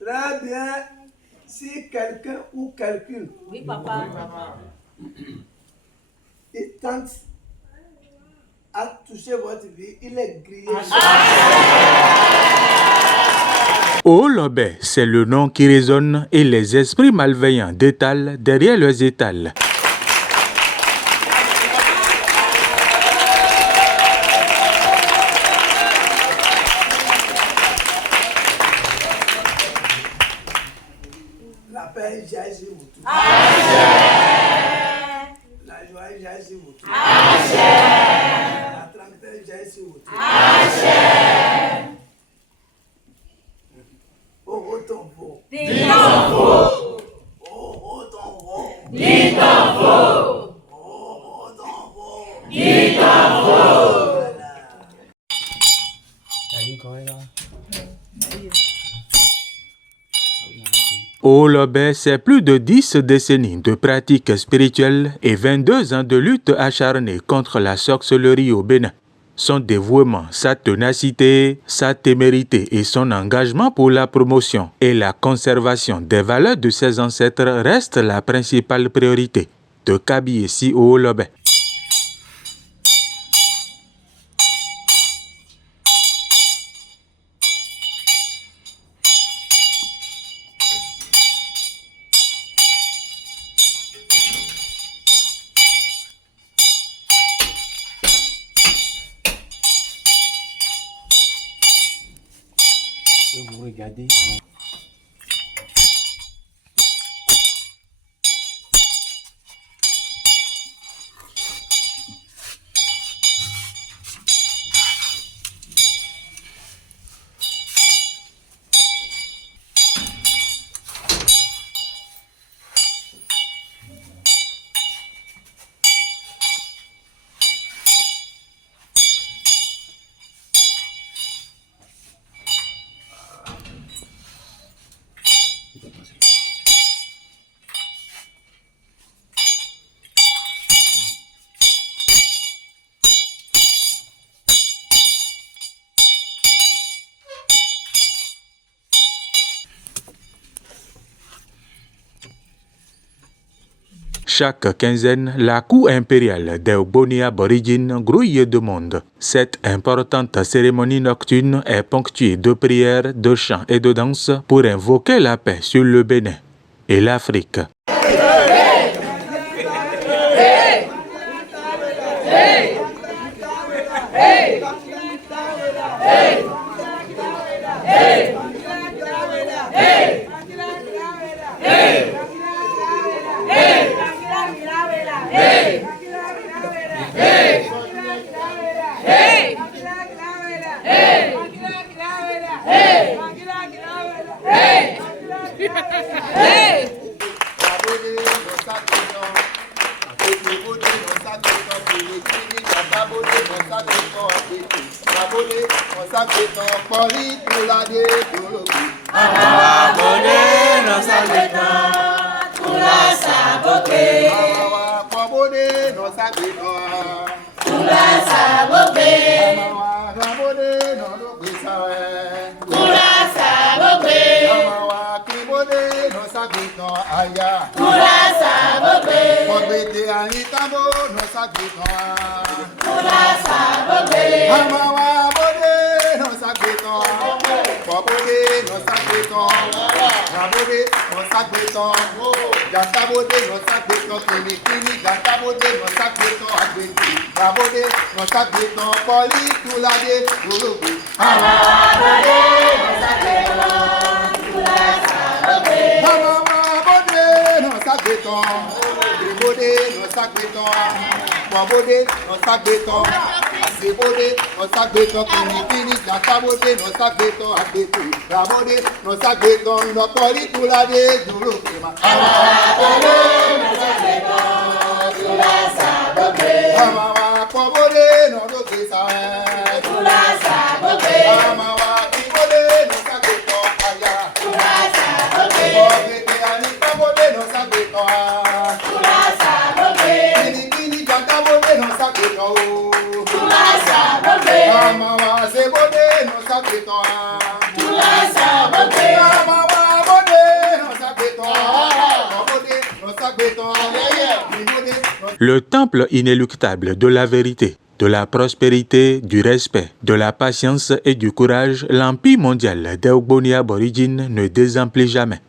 Très bien. Si quelqu'un ou quelqu'une il tente à toucher votre vie, il est grillé. Olobé, c'est le nom qui résonne et les esprits malveillants détalent derrière leurs étals. La paix jaillit sur vous tous. La joie jaillit sur vous tous. La tranquillité jaillit sur vous tous. Oh, oh, ton beau. Oh, oh, ton beau. Oh, oh, ton beau. Olobé, c'est plus de 10 décennies de pratiques spirituelles et 22 ans de lutte acharnée contre la sorcellerie au Bénin. Son dévouement, sa ténacité, sa témérité et son engagement pour la promotion et la conservation des valeurs de ses ancêtres restent la principale priorité de Kabiesi Olobé. Vous regardez. Chaque quinzaine, la cour impériale des Ogboni aborigines grouille de monde. Cette importante cérémonie nocturne est ponctuée de prières, de chants et de danses pour invoquer la paix sur le Bénin et l'Afrique. Le temple inéluctable de la vérité, de la prospérité, du respect, de la patience et du courage, l'Empire mondial des Ogboni aborigines ne désemplit jamais.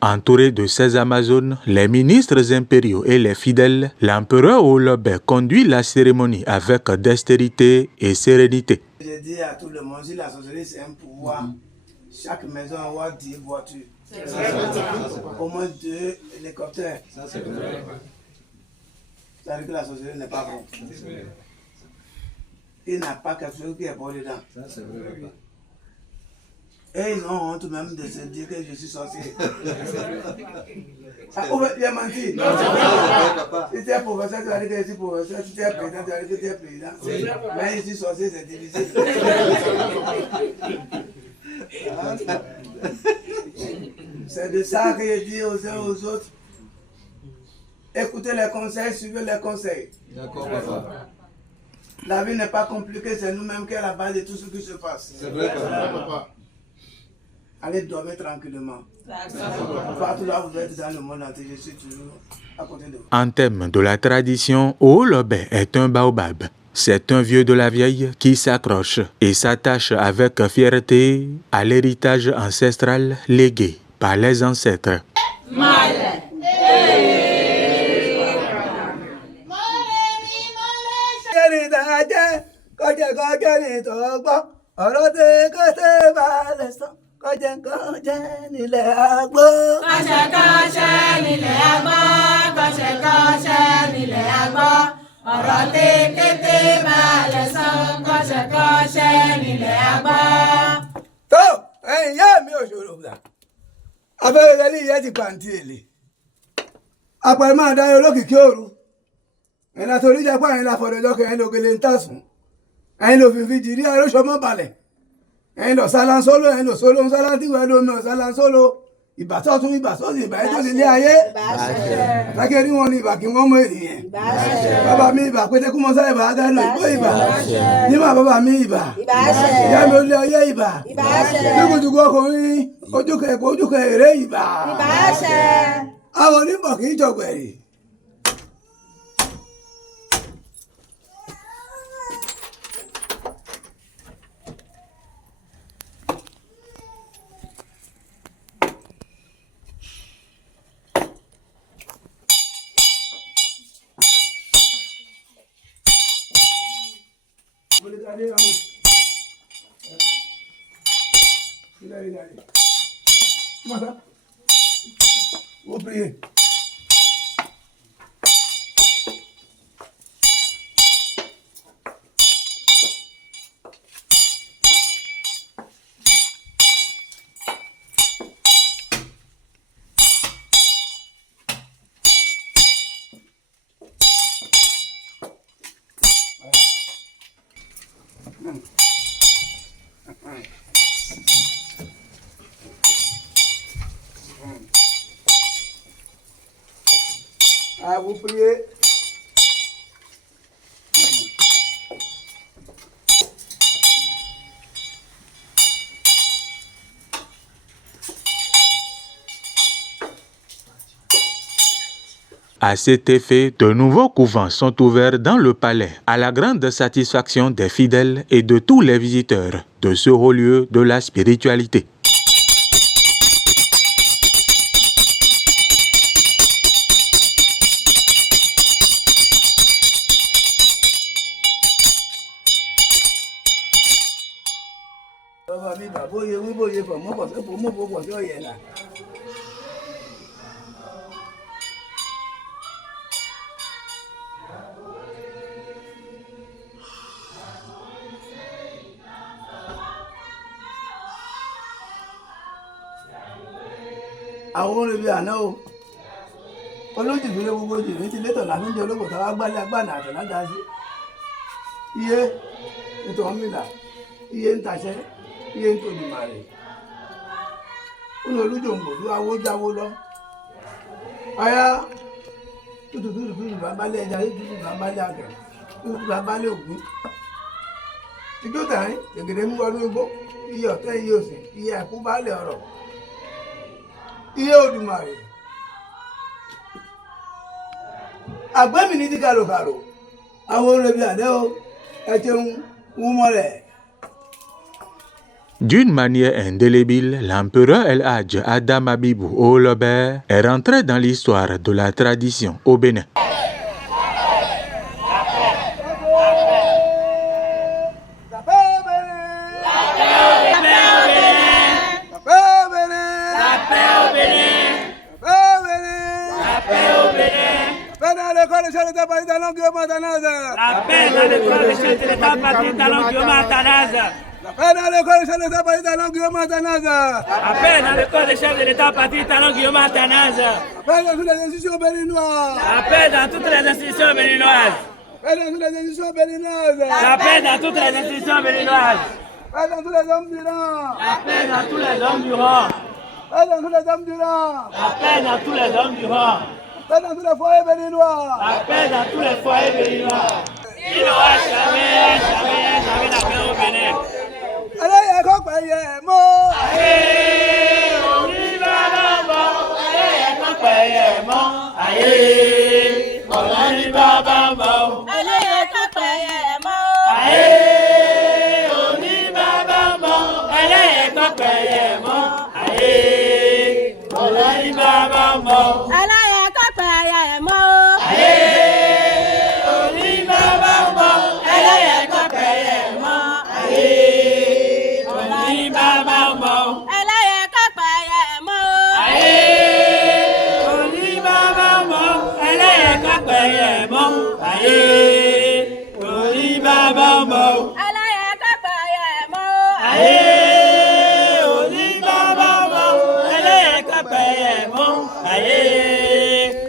Entouré de ses Amazones, les ministres impériaux et les fidèles, l'empereur Olobé conduit la cérémonie avec dextérité et sérénité. Je dis à tout le monde, si la sorcellerie c'est un pouvoir, chaque maison va avoir 10 voitures. Au moins 2 hélicoptères. Ça veut dire que la sorcellerie n'est pas bon. Il n'a pas quelque chose qui est bon dedans. Et ils ont honte même de se dire que je suis sorcier. Il a menti. Si tu es professeur, tu vas dire que je suis professeur. Si tu es président, tu vas dire que tu es président. Mais je suis sorcier, c'est difficile. C'est de ça que je dis aux uns aux autres. Écoutez les conseils, suivez les conseils. La vie n'est pas compliquée, c'est nous-mêmes qui est à la base de tout ce qui se passe. C'est vrai, papa. Allez dormir tranquillement. Partout là où vous êtes dans le monde entier, je suis toujours à côté de vous. En thème de la tradition, Olobé est un baobab. C'est un vieux de la vieille qui s'accroche et s'attache avec fierté à l'héritage ancestral légué par les ancêtres. Vous priez. À vous prier. À cet effet, de nouveaux couvents sont ouverts dans le palais, à la grande satisfaction des fidèles et de tous les visiteurs de ce haut lieu de la spiritualité. Àwọn olùbí àná o olójìbìrì gbogbo jìbìrì ti létọ̀ láti ń jẹ olóko tó wá gbálẹ̀ agbáná àtẹ̀lájà sí iye nítorí mìlá iye ń taṣẹ́ iye ń tòlù màrè olùjòǹgbòdú awójáwó lọ ọyá tútù bàbálẹ̀ ẹja tútù bàbálẹ̀ àgbẹ̀ tútù bàbálẹ̀ ògún tìjó tàrín gègèdè mú ọdún igbó iye ọ̀tẹ́ iye òsì iye ẹ̀kú bálẹ̀ ọ̀rọ̀ iye Olùmarè àgbẹ̀mí ní ti kàròkàrò àwọn olùbí àná o ẹ ṣeun wú mọ́lẹ̀. D'une manière indélébile, l'empereur El Hadj Adam Abibou Olobert est rentré dans l'histoire de la tradition au Bénin. La paix dans l'école de chef de l'État patrie talent Guillaume Atanaza. La paix dans l'école de chef de l'État patrie talent Guillaume Atanaza. La paix dans l'école de chef de l'État patrie talent Guillaume Atanaza. La paix dans toutes les institutions béninoises. La paix dans toutes les institutions béninoises. La paix dans toutes les institutions béninoises. La paix dans toutes les institutions béninoises. La paix dans tous les hommes du rang. La paix dans tous les hommes du rang. La paix dans tous les hommes du rang. La paix dans tous les hommes du rang. La paix dans tous les foyers béninois. La paix dans tous les foyers béninois. Il n'y aura jamais la paix au Bénin. Allez, y'a quoi payer mo. Aïe, on y va là-bas. Allez, y'a quoi payer mo. Aïe, on y va là-bas. Allez, y'a quoi payer mo. Aïe, on y va là-bas. Allez, y'a quoi payer mo. Aïe, on y va là-bas. Allez, y'a quoi payer mo. Aïe, on y va là-bas. Allez, y'a quoi payer mo. Aïe, on y va là-bas. Allez, y'a quoi payer mo. Aïe, on y va là-bas. Allez, y'a quoi payer mo. Aïe.